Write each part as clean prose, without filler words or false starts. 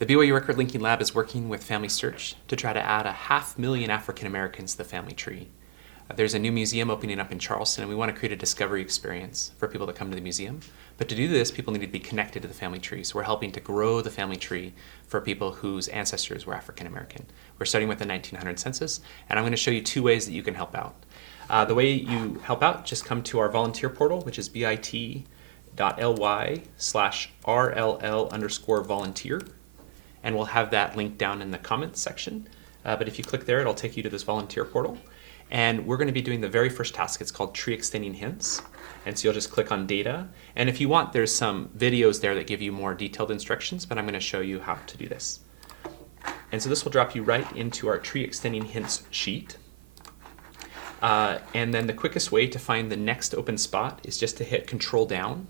The BYU Record Linking Lab is working with Family Search to try to add 500,000 African Americans to the family tree. There's a new museum opening up in Charleston, and we want to create a discovery experience for people that come to the museum. But to do this, people need to be connected to the family tree. So we're helping to grow the family tree for people whose ancestors were African American. We're starting with the 1900 census, and I'm going to show you 2 ways that you can help out. The way you help out, just come to our volunteer portal, which is bit.ly/RLL_volunteer, and we'll have that link down in the comments section. But if you click there, it'll take you to this volunteer portal. And we're going to be doing the very first task. It's called Tree Extending Hints. And so you'll just click on Data. And if you want, there's some videos there that give you more detailed instructions, but I'm going to show you how to do this. And so this will drop you right into our Tree Extending Hints sheet. And then the quickest way to find the next open spot is just to hit Control down.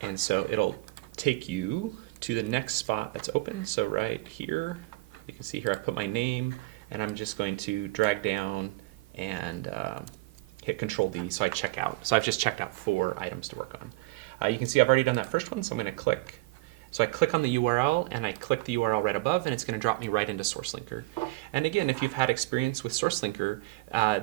And so it'll take you to the next spot that's open. So right here, you can see here I put my name, and I'm just going to drag down and hit Control D, so I check out. So I've just checked out 4 items to work on. You can see I've already done that first one, so I'm going to click. So I click on the URL, and I click the URL right above, and it's going to drop me right into SourceLinker. And again, if you've had experience with SourceLinker,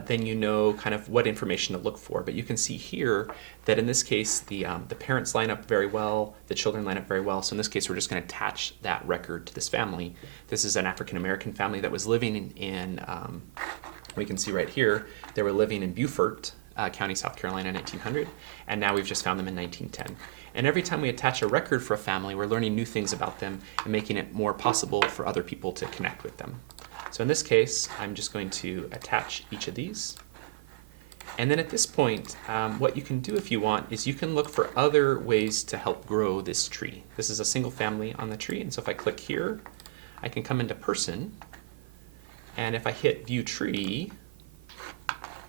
then you know kind of what information to look for. But you can see here that in this case, the parents line up very well, the children line up very well. So in this case, we're just going to attach that record to this family. This is an African-American family that was living in we can see right here, they were living in Beaufort County, South Carolina in 1900, and now we've just found them in 1910. And every time we attach a record for a family, we're learning new things about them and making it more possible for other people to connect with them. So in this case, I'm just going to attach each of these. And then at this point, what you can do if you want is you can look for other ways to help grow this tree. This is a single family on the tree, and so if I click here, I can come into Person, and if I hit View Tree,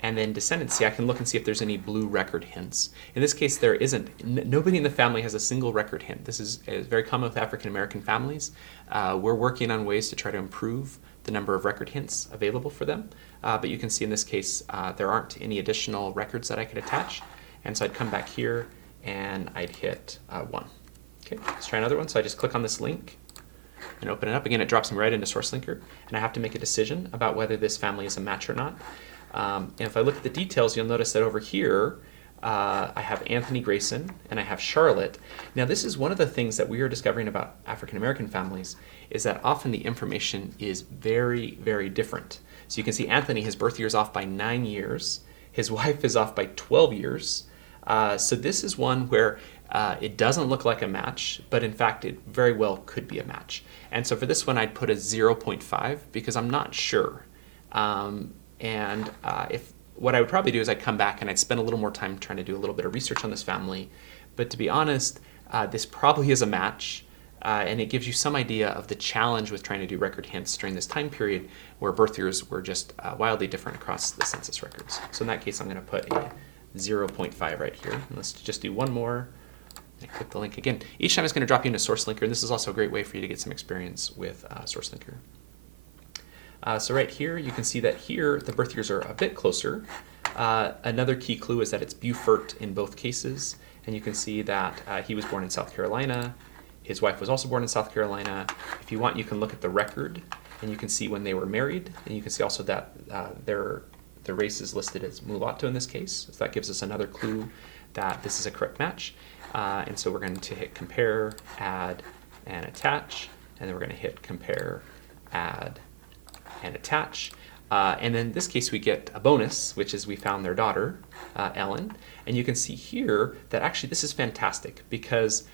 and then Descendancy, I can look and see if there's any blue record hints. In this case, there isn't. Nobody in the family has a single record hint. This is very common with African American families. We're working on ways to try to improve the number of record hints available for them. But you can see in this case, there aren't any additional records that I could attach. And so I'd come back here and I'd hit 1. Okay, let's try another one. So I just click on this link and open it up. Again, it drops me right into SourceLinker, and I have to make a decision about whether this family is a match or not. And if I look at the details, you'll notice that over here, I have Anthony Grayson and I have Charlotte. Now, this is one of the things that we are discovering about African American families, is that often the information is very, very different. So you can see Anthony, his birth year is off by 9 years. His wife is off by 12 years. So this is one where it doesn't look like a match, but in fact, it very well could be a match. And so for this one, I'd put a 0.5 because I'm not sure. If what I would probably do is I'd come back and I'd spend a little more time trying to do a little bit of research on this family. But to be honest, this probably is a match, and it gives you some idea of the challenge with trying to do record hints during this time period where birth years were just wildly different across the census records. So in that case, I'm going to put a 0.5 right here. And let's just do one more. And click the link again. Each time it's going to drop you into SourceLinker, and this is also a great way for you to get some experience with SourceLinker. So right here, you can see that here the birth years are a bit closer. Another key clue is that it's Beaufort in both cases, and you can see that he was born in South Carolina. His wife was also born in South Carolina. If you want, you can look at the record, and you can see when they were married, and you can see also that their race is listed as mulatto in this case. So that gives us another clue that this is a correct match. And so we're going to hit Compare, Add, and Attach, and then we're going to hit Compare, Add, and Attach. And then in this case, we get a bonus, which is we found their daughter, Ellen. And you can see here that actually this is fantastic because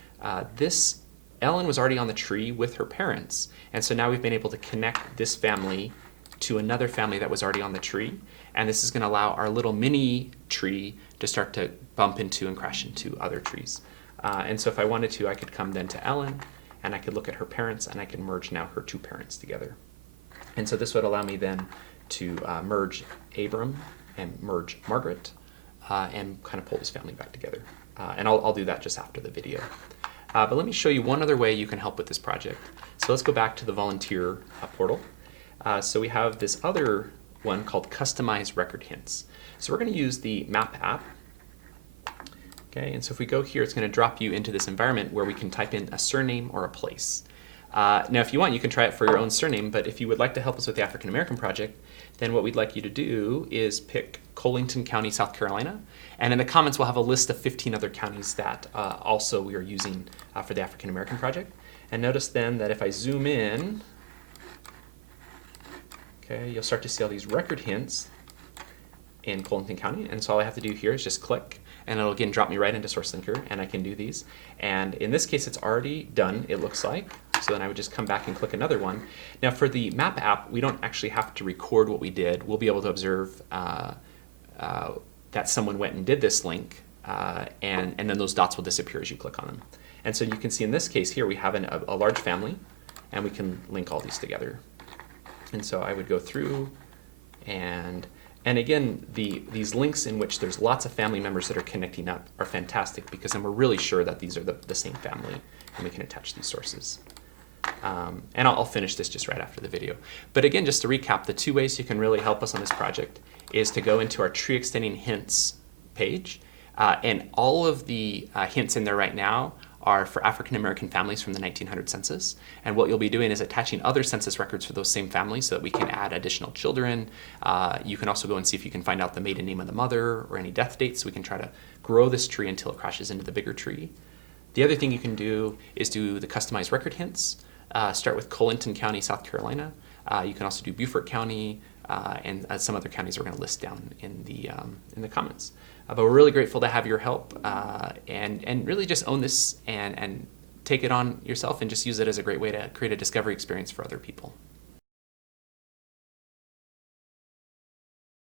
Ellen was already on the tree with her parents. And so now we've been able to connect this family to another family that was already on the tree. And this is going to allow our little mini tree to start to bump into and crash into other trees. And so if I wanted to, I could come then to Ellen, and I could look at her parents, and I could merge now her 2 parents together. And so this would allow me then to merge Abram and merge Margaret and kind of pull this family back together. And I'll do that just after the video. But let me show you one other way you can help with this project. So let's go back to the volunteer portal. So we have this other one called Customize Record Hints. So we're going to use the Map app. Okay, and so if we go here, it's going to drop you into this environment where we can type in a surname or a place. Now, if you want, you can try it for your own surname, but if you would like to help us with the African American Project, then what we'd like you to do is pick Colleton County, South Carolina, and in the comments we'll have a list of 15 other counties that also we are using for the African American Project. And notice then that if I zoom in, okay, you'll start to see all these record hints in Colleton County, and so all I have to do here is just click, and it'll again drop me right into SourceLinker, and I can do these. And in this case, it's already done, it looks like. So then I would just come back and click another one. Now for the map app, we don't actually have to record what we did. We'll be able to observe that someone went and did this link, and then those dots will disappear as you click on them. And so you can see in this case here, we have a large family, and we can link all these together. And so I would go through, and again, these links in which there's lots of family members that are connecting up are fantastic, because then we're really sure that these are the same family, and we can attach these sources. And I'll finish this just right after the video. But again, just to recap, the two ways you can really help us on this project is to go into our tree extending hints page, and all of the hints in there right now are for African American families from the 1900 census. And what you'll be doing is attaching other census records for those same families so that we can add additional children. You can also go and see if you can find out the maiden name of the mother or any death dates, so we can try to grow this tree until it crashes into the bigger tree. The other thing you can do is do the customized record hints. Start with Colleton County, South Carolina. You can also do Beaufort County and some other counties we're going to list down in the comments. But we're really grateful to have your help, and really just own this and take it on yourself and just use it as a great way to create a discovery experience for other people.